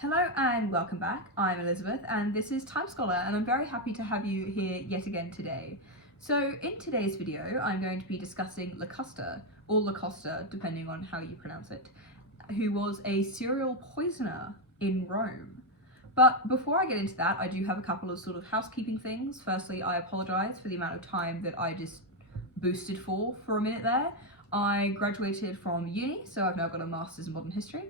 Hello and welcome back. I'm Elizabeth and this is Time Scholar, and I'm very happy to have you here yet again today. So in today's video I'm going to be discussing Locusta, or Locusta depending on how you pronounce it, who was a serial poisoner in Rome. But before I get into that, I do have a couple of sort of housekeeping things. Firstly, I apologise for the amount of time that I just boosted for a minute there. I graduated from uni, so I've now got a Masters in Modern History.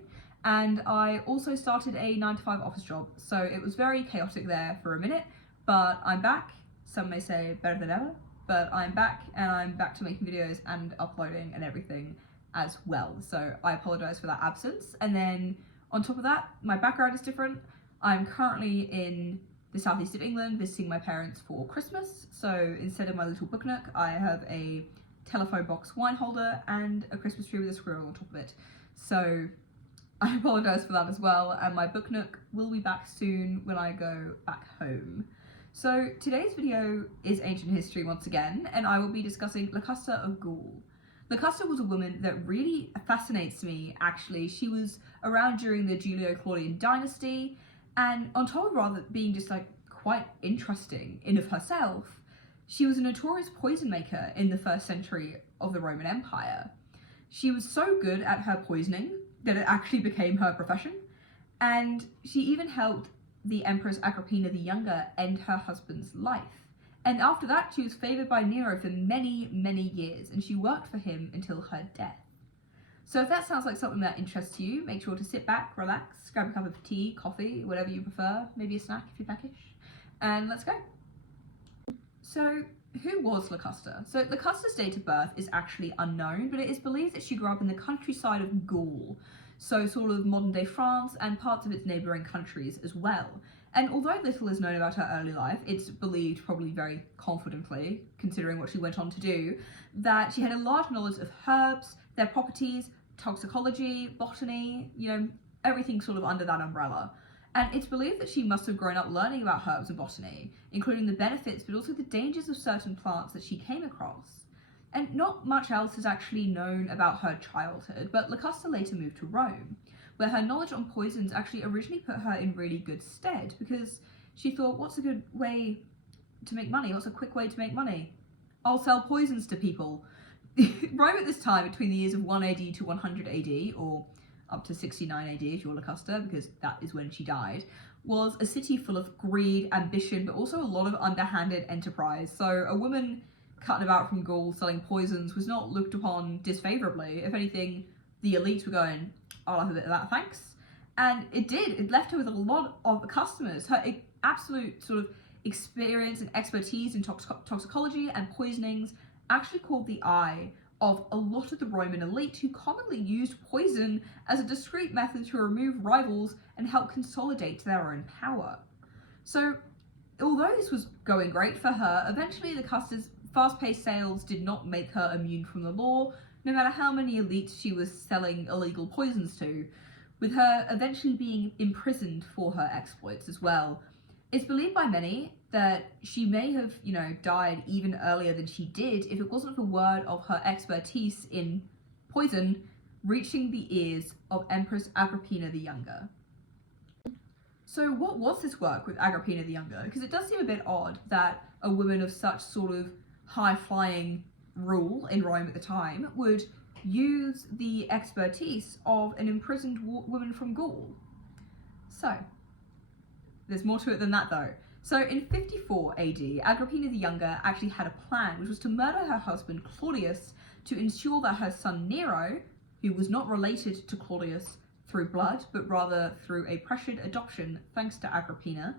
And I also started a 9-to-5 office job, so it was very chaotic there for a minute, but I'm back. Some may say better than ever, but I'm back, and I'm back to making videos and uploading and everything as well. So I apologise for that absence. And then on top of that, my background is different. I'm currently in the southeast of England visiting my parents for Christmas, so instead of my little book nook, I have a telephone box wine holder and a Christmas tree with a squirrel on top of it. So I apologise for that as well, and my book nook will be back soon when I go back home. So today's video is ancient history once again, and I will be discussing Locusta of Gaul. Locusta was a woman that really fascinates me, actually. She was around during the Julio-Claudian dynasty, and on top of rather being just like quite interesting in of herself, she was a notorious poison maker in the 1st century of the Roman Empire. She was so good at her poisoning that it actually became her profession, and she even helped the Empress Agrippina the Younger end her husband's life. And after that, she was favoured by Nero for many, many years, and she worked for him until her death. So if that sounds like something that interests you, make sure to sit back, relax, grab a cup of tea, coffee, whatever you prefer, maybe a snack if you're peckish, and let's go. So who was Locusta? So Locusta's date of birth is actually unknown, but it is believed that she grew up in the countryside of Gaul, so sort of modern day France and parts of its neighbouring countries as well. And although little is known about her early life, it's believed, probably very confidently, considering what she went on to do, that she had a large knowledge of herbs, their properties, toxicology, botany, everything sort of under that umbrella. And it's believed that she must have grown up learning about herbs and botany, including the benefits but also the dangers of certain plants that she came across. And not much else is actually known about her childhood, but Locusta later moved to Rome, where her knowledge on poisons actually originally put her in really good stead, because she thought, what's a good way to make money? What's a quick way to make money? I'll sell poisons to people. Rome at this time, between the years of 1 AD to 100 AD, or up to 69 AD if you're Locusta, because that is when she died, was a city full of greed, ambition, but also a lot of underhanded enterprise. So a woman cutting about from Gaul selling poisons was not looked upon disfavourably. If anything, the elites were going, I'll have a bit of that, thanks. And it did. It left her with a lot of customers. Her absolute sort of experience and expertise in toxicology and poisonings actually caught the eye of a lot of the Roman elite, who commonly used poison as a discreet method to remove rivals and help consolidate their own power. So, although this was going great for her, eventually Locusta's fast-paced sales did not make her immune from the law, no matter how many elites she was selling illegal poisons to, with her eventually being imprisoned for her exploits as well. It's believed by many that she may have, died even earlier than she did if it wasn't for word of her expertise in poison reaching the ears of Empress Agrippina the Younger. So what was this work with Agrippina the Younger? Because it does seem a bit odd that a woman of such sort of high-flying rule in Rome at the time would use the expertise of an imprisoned woman from Gaul. So, there's more to it than that though. So in 54 AD, Agrippina the Younger actually had a plan, which was to murder her husband Claudius to ensure that her son Nero, who was not related to Claudius through blood, but rather through a pressured adoption thanks to Agrippina,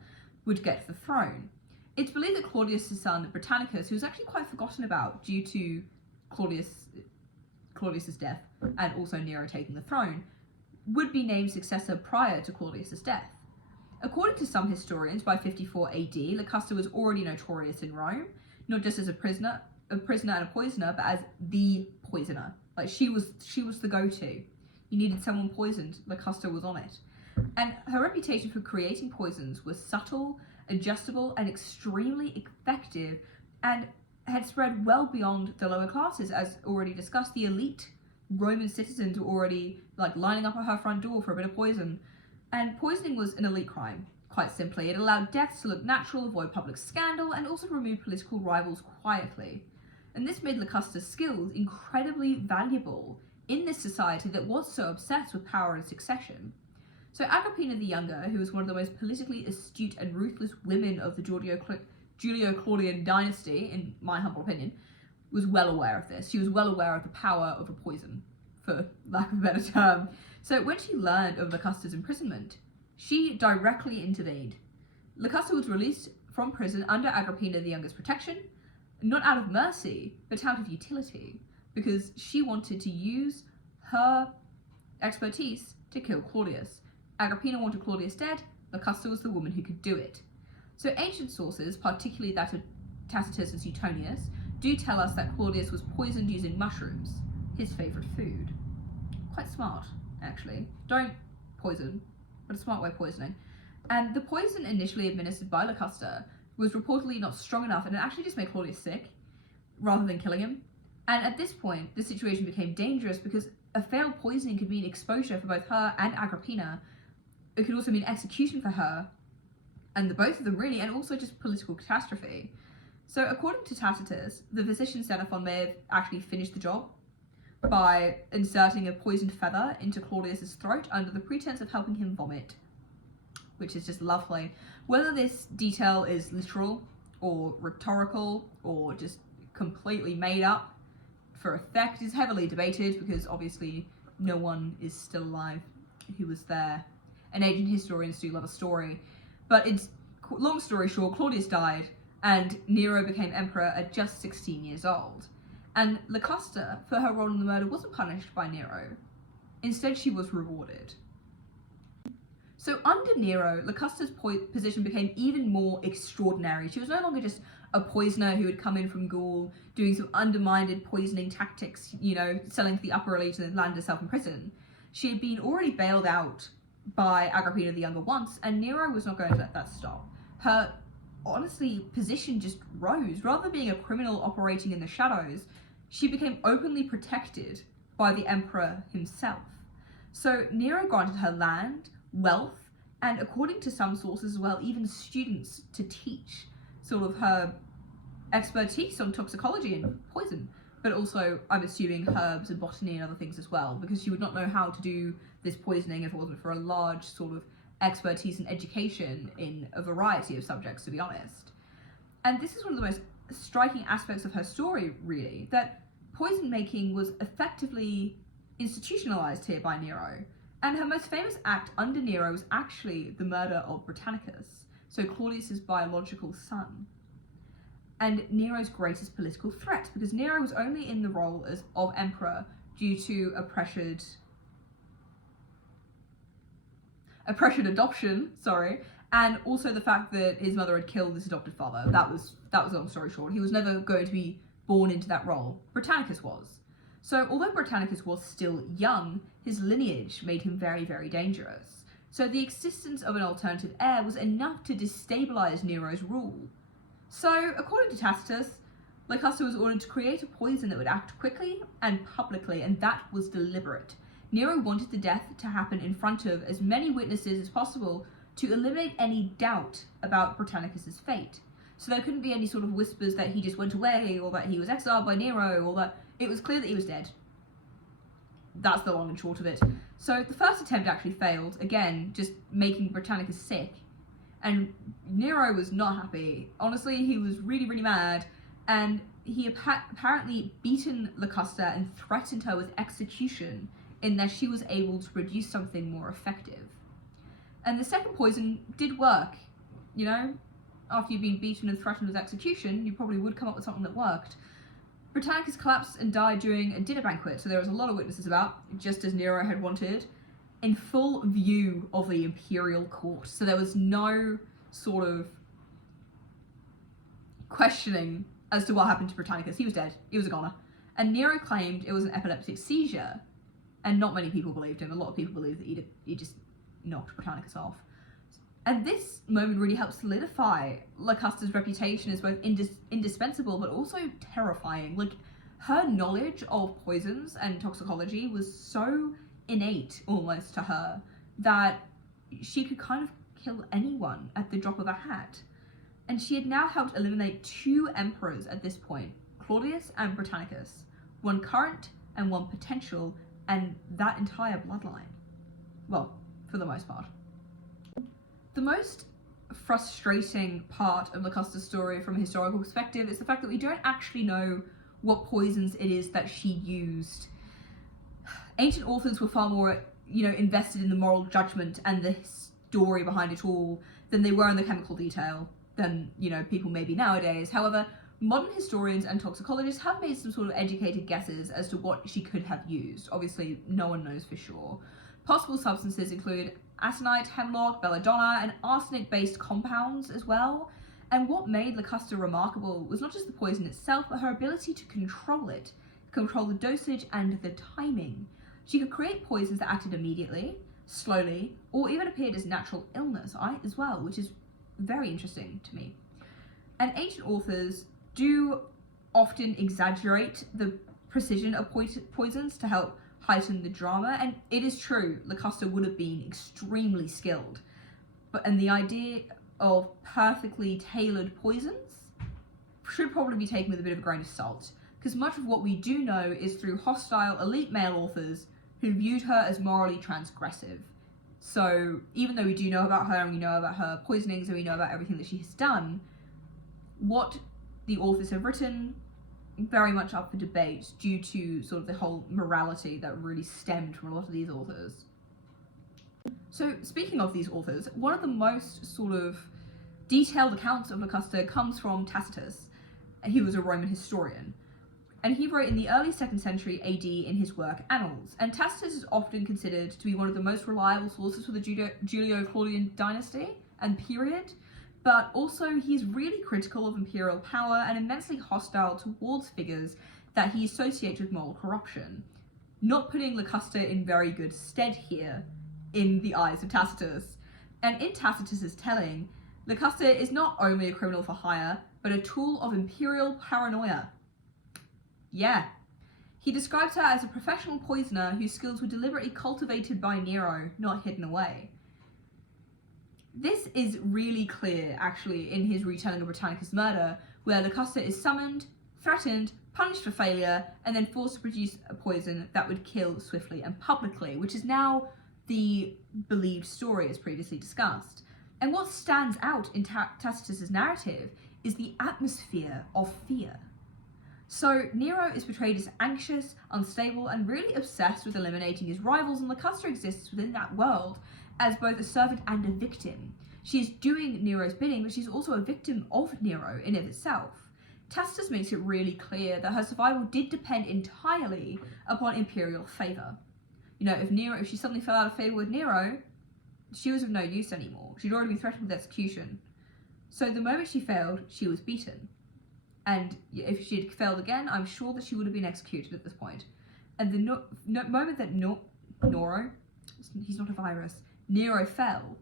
would get the throne. It's believed that Claudius' son Britannicus, who was actually quite forgotten about due to Claudius's death and also Nero taking the throne, would be named successor prior to Claudius's death. According to some historians, by 54 AD, Locusta was already notorious in Rome, not just as a prisoner and a poisoner, but as the poisoner. Like, she was the go-to. You needed someone poisoned, Locusta was on it. And her reputation for creating poisons was subtle, adjustable, and extremely effective, and had spread well beyond the lower classes. As already discussed, the elite Roman citizens were already lining up at her front door for a bit of poison. And poisoning was an elite crime, quite simply. It allowed deaths to look natural, avoid public scandal, and also remove political rivals quietly. And this made Locusta's skills incredibly valuable in this society that was so obsessed with power and succession. So Agrippina the Younger, who was one of the most politically astute and ruthless women of the Julio-Claudian dynasty, in my humble opinion, was well aware of this. She was well aware of the power of a poison, for lack of a better term. So when she learned of Locusta's imprisonment, she directly intervened. Locusta was released from prison under Agrippina the Younger's protection, not out of mercy, but out of utility, because she wanted to use her expertise to kill Claudius. Agrippina wanted Claudius dead, Locusta was the woman who could do it. So ancient sources, particularly that of Tacitus and Suetonius, do tell us that Claudius was poisoned using mushrooms, his favourite food. Quite smart, actually. Don't poison, but a smart way of poisoning. And the poison initially administered by Locusta was reportedly not strong enough, and it actually just made Claudius sick, rather than killing him. And at this point, the situation became dangerous because a failed poisoning could mean exposure for both her and Agrippina. It could also mean execution for her, and the both of them really, and also just political catastrophe. So according to Tacitus, the physician Xenophon may have actually finished the job by inserting a poisoned feather into Claudius's throat under the pretense of helping him vomit, which is just lovely. Whether this detail is literal or rhetorical or just completely made up for effect is heavily debated, because obviously no one is still alive who was there, and ancient historians do love a story. But it's long story short, Claudius died and Nero became emperor at just 16 years old. And Locusta, for her role in the murder, wasn't punished by Nero. Instead, she was rewarded. So under Nero, Locusta's position became even more extraordinary. She was no longer just a poisoner who had come in from Gaul, doing some undermined poisoning tactics, selling to the upper elite and then landed herself in prison. She had been already bailed out by Agrippina the Younger once, and Nero was not going to let that stop. Her, honestly, position just rose. Rather than being a criminal operating in the shadows, she became openly protected by the emperor himself. So Nero granted her land, wealth, and according to some sources as well, even students to teach sort of her expertise on toxicology and poison, but also, I'm assuming, herbs and botany and other things as well, because she would not know how to do this poisoning if it wasn't for a large sort of expertise and education in a variety of subjects, to be honest. And this is one of the most striking aspects of her story, really, that poison making was effectively institutionalized here by Nero. And her most famous act under Nero was actually the murder of Britannicus, so Claudius's biological son, and Nero's greatest political threat, because Nero was only in the role of emperor due to a pressured adoption, and also the fact that his mother had killed his adopted father. That was long story short. He was never going to be born into that role. Britannicus was. So although Britannicus was still young, his lineage made him very, very dangerous. So the existence of an alternative heir was enough to destabilize Nero's rule. So according to Tacitus, Locusta was ordered to create a poison that would act quickly and publicly, and that was deliberate. Nero wanted the death to happen in front of as many witnesses as possible to eliminate any doubt about Britannicus's fate. So there couldn't be any sort of whispers that he just went away, or that he was exiled by Nero, or that it was clear that he was dead. That's the long and short of it. So the first attempt actually failed, again, just making Britannicus sick. And Nero was not happy. Honestly, he was really, really mad, and he apparently beaten Locusta and threatened her with execution unless she was able to produce something more effective. And the second poison did work. After you've been beaten and threatened with execution, you probably would come up with something that worked. Britannicus collapsed and died during a dinner banquet, so there was a lot of witnesses about, just as Nero had wanted, in full view of the imperial court. So there was no sort of questioning as to what happened to Britannicus. He was dead. He was a goner. And Nero claimed it was an epileptic seizure, and not many people believed him. A lot of people believed that he just knocked Britannicus off. And this moment really helped solidify Locusta's reputation as both indispensable but also terrifying. Like, her knowledge of poisons and toxicology was so innate almost to her that she could kind of kill anyone at the drop of a hat. And she had now helped eliminate 2 emperors at this point, Claudius and Britannicus, one current and one potential, and that entire bloodline. Well, for the most part. The most frustrating part of Locusta's story from a historical perspective is the fact that we don't actually know what poisons it is that she used. Ancient authors were far more, invested in the moral judgment and the story behind it all than they were in the chemical detail than, people maybe nowadays. However, modern historians and toxicologists have made some sort of educated guesses as to what she could have used. Obviously, no one knows for sure. Possible substances include aconite, hemlock, belladonna, and arsenic-based compounds as well. And what made Locusta remarkable was not just the poison itself, but her ability to control it, control the dosage and the timing. She could create poisons that acted immediately, slowly, or even appeared as natural illness as well, which is very interesting to me. And ancient authors do often exaggerate the precision of poisons to help heighten the drama, and it is true, Locusta would have been extremely skilled. And the idea of perfectly tailored poisons should probably be taken with a bit of a grain of salt, because much of what we do know is through hostile elite male authors who viewed her as morally transgressive. So even though we do know about her and we know about her poisonings and we know about everything that she has done, what the authors have written, very much up for debate due to sort of the whole morality that really stemmed from a lot of these authors. So speaking of these authors, one of the most sort of detailed accounts of Locusta comes from Tacitus. He was a Roman historian, and he wrote in the early 2nd century AD in his work Annals, and Tacitus is often considered to be one of the most reliable sources for the Julio-Claudian dynasty and period, but also he's really critical of imperial power and immensely hostile towards figures that he associates with moral corruption, not putting Locusta in very good stead here in the eyes of Tacitus. And in Tacitus's telling, Locusta is not only a criminal for hire, but a tool of imperial paranoia. Yeah. He describes her as a professional poisoner whose skills were deliberately cultivated by Nero, not hidden away. This is really clear, actually, in his retelling of Britannicus' murder, where Locusta is summoned, threatened, punished for failure, and then forced to produce a poison that would kill swiftly and publicly, which is now the believed story as previously discussed. And what stands out in Tacitus's narrative is the atmosphere of fear. So Nero is portrayed as anxious, unstable, and really obsessed with eliminating his rivals, and Locusta exists within that world as both a servant and a victim. She is doing Nero's bidding, but she's also a victim of Nero in of itself. Tacitus makes it really clear that her survival did depend entirely upon imperial favour. If she suddenly fell out of favour with Nero, she was of no use anymore. She'd already been threatened with execution. So the moment she failed, she was beaten. And if she had failed again, I'm sure that she would have been executed at this point. And the moment that Nero, he's not a virus, Nero fell,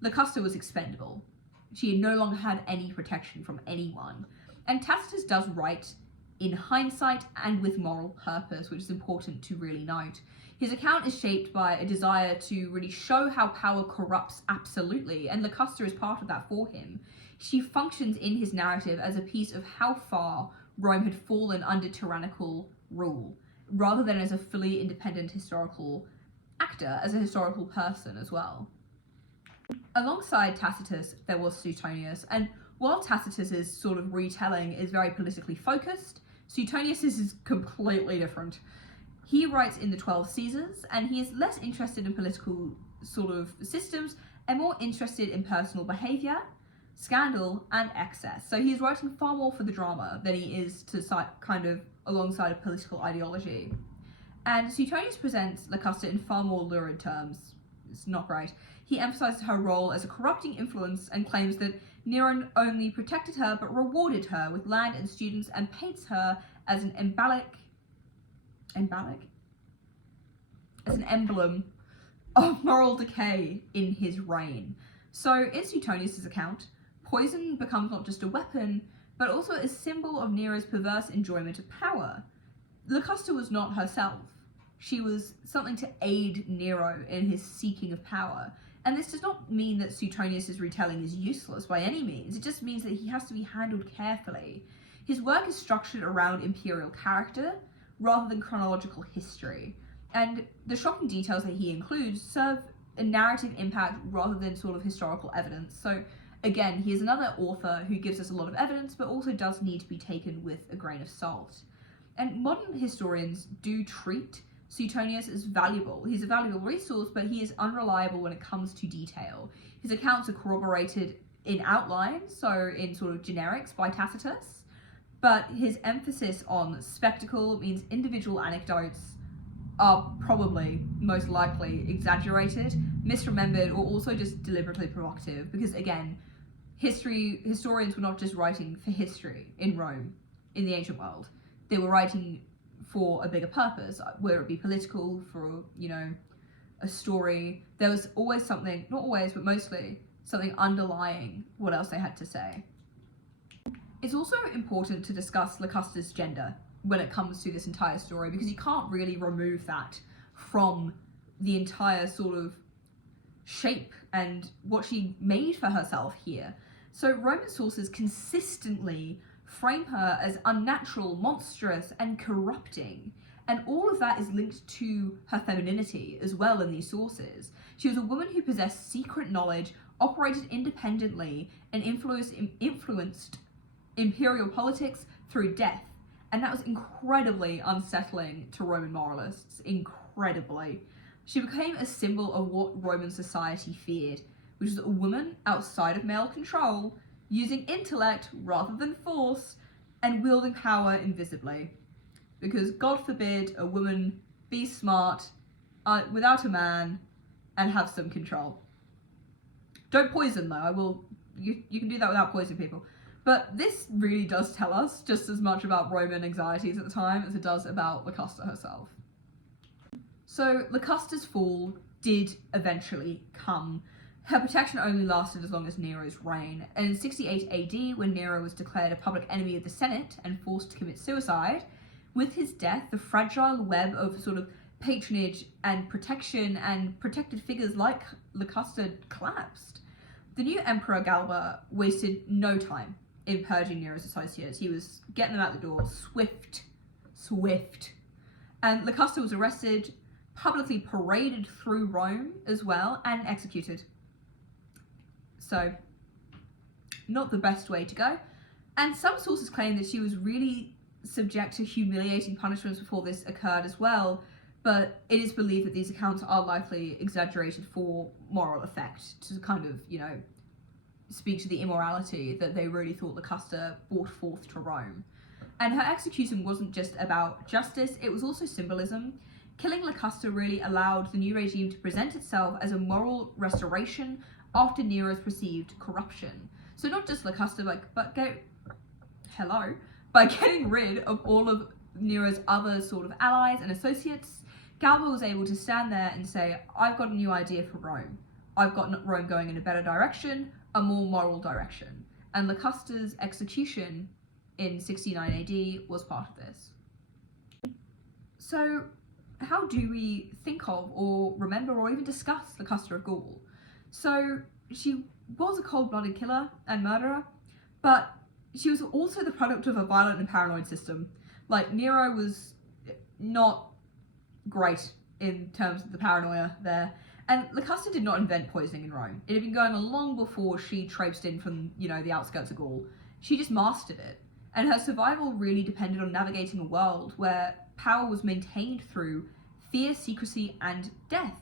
Locusta was expendable. She had no longer had any protection from anyone. And Tacitus does write in hindsight and with moral purpose, which is important to really note. His account is shaped by a desire to really show how power corrupts absolutely, and Locusta is part of that for him. She functions in his narrative as a piece of how far Rome had fallen under tyrannical rule, rather than as a fully independent historical actor, as a historical person as well. Alongside Tacitus, there was Suetonius, and while Tacitus's sort of retelling is very politically focused, Suetonius's is completely different. He writes in the 12 Caesars, and he is less interested in political sort of systems and more interested in personal behaviour, scandal, and excess. So he's writing far more for the drama than he is to kind of alongside a political ideology. And Suetonius presents Locusta in far more lurid terms. It's not great. He emphasises her role as a corrupting influence and claims that Nero not only protected her but rewarded her with land and students, and paints her as an emblem of moral decay in his reign. So in Suetonius' account, poison becomes not just a weapon, but also a symbol of Nero's perverse enjoyment of power. Locusta was not herself. She was something to aid Nero in his seeking of power, And this does not mean that Suetonius' retelling is useless by any means, it just means that he has to be handled carefully. His work is structured around imperial character rather than chronological history, and the shocking details that he includes serve a narrative impact rather than sort of historical evidence. So again, he is another author who gives us a lot of evidence, but also does need to be taken with a grain of salt. And modern historians do treat Suetonius is valuable. He's a valuable resource, but he is unreliable when it comes to detail. His accounts are corroborated in outline, so in sort of generics by Tacitus, but his emphasis on spectacle means individual anecdotes are probably most likely exaggerated, misremembered, or also just deliberately provocative, because again, historians were not just writing for history in Rome, in the ancient world. They were writing for a bigger purpose, whether it be political, for, a story. There was always something, not always, but mostly, something underlying what else they had to say. It's also important to discuss Locusta's gender when it comes to this entire story, because you can't really remove that from the entire sort of shape and what she made for herself here. So Roman sources consistently frame her as unnatural, monstrous, and corrupting. And all of that is linked to her femininity as well in these sources. She was a woman who possessed secret knowledge, operated independently, and influenced imperial politics through death. And that was incredibly unsettling to Roman moralists, incredibly. She became a symbol of what Roman society feared, which was a woman outside of male control, using intellect rather than force, and wielding power invisibly. Because God forbid a woman be smart without a man and have some control. Don't poison though, you can do that without poisoning people. But this really does tell us just as much about Roman anxieties at the time as it does about Locusta herself. So Locusta's fall did eventually come. Her protection only lasted as long as Nero's reign, and in 68 AD, when Nero was declared a public enemy of the Senate and forced to commit suicide, with his death, the fragile web of sort of patronage and protection and protected figures like Locusta collapsed. The new Emperor Galba wasted no time in purging Nero's associates. He was getting them out the door, swift. And Locusta was arrested, publicly paraded through Rome as well, and executed. So, not the best way to go. And some sources claim that she was really subject to humiliating punishments before this occurred as well, but it is believed that these accounts are likely exaggerated for moral effect, to kind of, speak to the immorality that they really thought Locusta brought forth to Rome. And her execution wasn't just about justice, it was also symbolism. Killing Locusta really allowed the new regime to present itself as a moral restoration after Nero's perceived corruption. So not just Locusta, by getting rid of all of Nero's other sort of allies and associates, Galba was able to stand there and say, I've got a new idea for Rome. I've got Rome going in a better direction, a more moral direction. And Locusta's execution in 69 AD was part of this. So how do we think of or remember or even discuss Locusta of Gaul? So she was a cold-blooded killer and murderer, but she was also the product of a violent and paranoid system. Like, Nero was not great in terms of the paranoia there. And Locusta did not invent poisoning in Rome. It had been going on long before she traipsed in from, the outskirts of Gaul. She just mastered it. And her survival really depended on navigating a world where power was maintained through fear, secrecy, and death.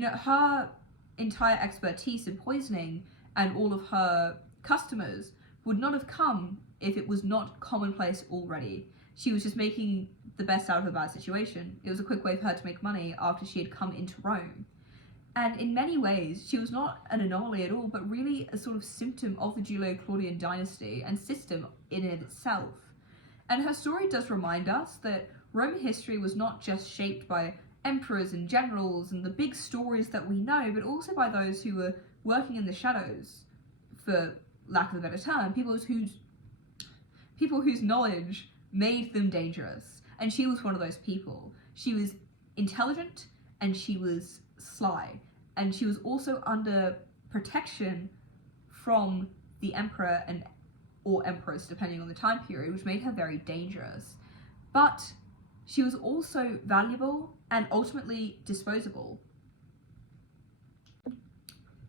Her entire expertise in poisoning and all of her customers would not have come if it was not commonplace already. She was just making the best out of a bad situation. It was a quick way for her to make money after she had come into Rome. And in many ways, she was not an anomaly at all, but really a sort of symptom of the Julio-Claudian dynasty and system in and of itself. And her story does remind us that Roman history was not just shaped by emperors and generals and the big stories that we know, but also by those who were working in the shadows, for lack of a better term, people whose knowledge made them dangerous. And she was one of those people. She was intelligent and she was sly. and she was also under protection from the emperor or empress, depending on the time period, which made her very dangerous. But she was also valuable and ultimately disposable.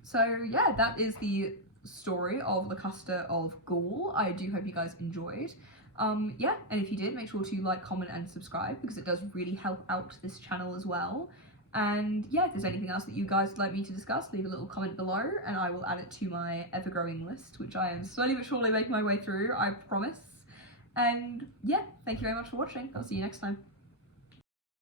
So yeah, that is the story of Locusta of Gaul. I do hope you guys enjoyed. Yeah, and if you did, make sure to like, comment, and subscribe, because it does really help out this channel as well. And yeah, if there's anything else that you guys would like me to discuss, leave a little comment below and I will add it to my ever-growing list, which I am slowly but surely making my way through, I promise. And yeah, thank you very much for watching. I'll see you next time.